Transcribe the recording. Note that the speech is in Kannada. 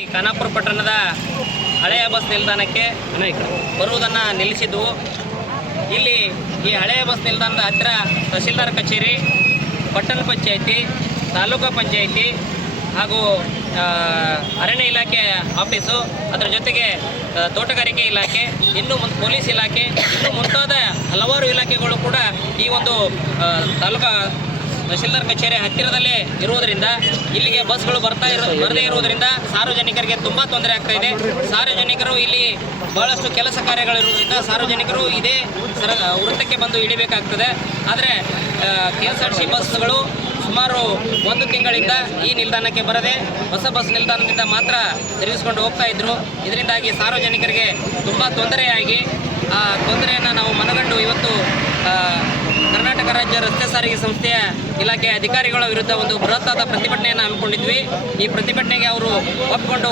ಈ ಖಾನಾಪುರ ಪಟ್ಟಣದ ಹಳೆಯ ಬಸ್ ನಿಲ್ದಾಣಕ್ಕೆ ಬರುವುದನ್ನು ನಿಲ್ಲಿಸಿದ್ವು ಇಲ್ಲಿ ಈ ಹಳೆಯ ಬಸ್ ನಿಲ್ದಾಣದ ಹತ್ತಿರ ತಹಸೀಲ್ದಾರ್ ಕಚೇರಿ, ಪಟ್ಟಣ ಪಂಚಾಯಿತಿ, ತಾಲೂಕಾ ಪಂಚಾಯಿತಿ ಹಾಗೂ ಅರಣ್ಯ ಇಲಾಖೆ ಆಫೀಸು. ಅದರ ಜೊತೆಗೆ ತೋಟಗಾರಿಕೆ ಇಲಾಖೆ, ಇನ್ನು ಪೊಲೀಸ್ ಇಲಾಖೆ, ಇನ್ನು ಮುಂತಾದ ಹಲವಾರು ಇಲಾಖೆಗಳು ಕೂಡ ಈ ಒಂದು ತಾಲೂಕಾ ತಹಶೀಲ್ದಾರ್ ಕಚೇರಿ ಹತ್ತಿರದಲ್ಲೇ ಇರುವುದರಿಂದ ಇಲ್ಲಿಗೆ ಬಸ್ಗಳು ಬರ್ತಾ ಇರೋ, ಬರದೇ ಇರುವುದರಿಂದ ಸಾರ್ವಜನಿಕರಿಗೆ ತುಂಬ ತೊಂದರೆ ಆಗ್ತಾ ಇದೆ. ಸಾರ್ವಜನಿಕರು ಇಲ್ಲಿ ಬಹಳಷ್ಟು ಕೆಲಸ ಕಾರ್ಯಗಳಿರುವುದರಿಂದ ಸಾರ್ವಜನಿಕರು ಇದೇ ಸರ, ವೃತ್ತಕ್ಕೆ ಬಂದು ಇಳಿಬೇಕಾಗ್ತದೆ. ಆದರೆ ಕೆ ಎಸ್ ಆರ್ ಸಿ ಬಸ್ಗಳು ಸುಮಾರು ಒಂದು ತಿಂಗಳಿಂದ ಈ ನಿಲ್ದಾಣಕ್ಕೆ ಬರದೆ ಹೊಸ ಬಸ್ ನಿಲ್ದಾಣದಿಂದ ಮಾತ್ರ ತಿರುಗಿಸ್ಕೊಂಡು ಹೋಗ್ತಾ ಇದ್ರು. ಇದರಿಂದಾಗಿ ಸಾರ್ವಜನಿಕರಿಗೆ ತುಂಬ ತೊಂದರೆಯಾಗಿ, ಆ ತೊಂದರೆಯನ್ನು ನಾವು ಮನಗಂಡು ರಾಜ್ಯ ರಸ್ತೆ ಸಾರಿಗೆ ಸಂಸ್ಥೆಯ ಇಲಾಖೆಯ ಅಧಿಕಾರಿಗಳ ವಿರುದ್ಧ ಒಂದು ಬೃಹತ್ತಾದ ಪ್ರತಿಭಟನೆಯನ್ನು ಹಮ್ಮಿಕೊಂಡಿದ್ವಿ. ಈ ಪ್ರತಿಭಟನೆಗೆ ಅವರು ಒಪ್ಪಿಕೊಂಡು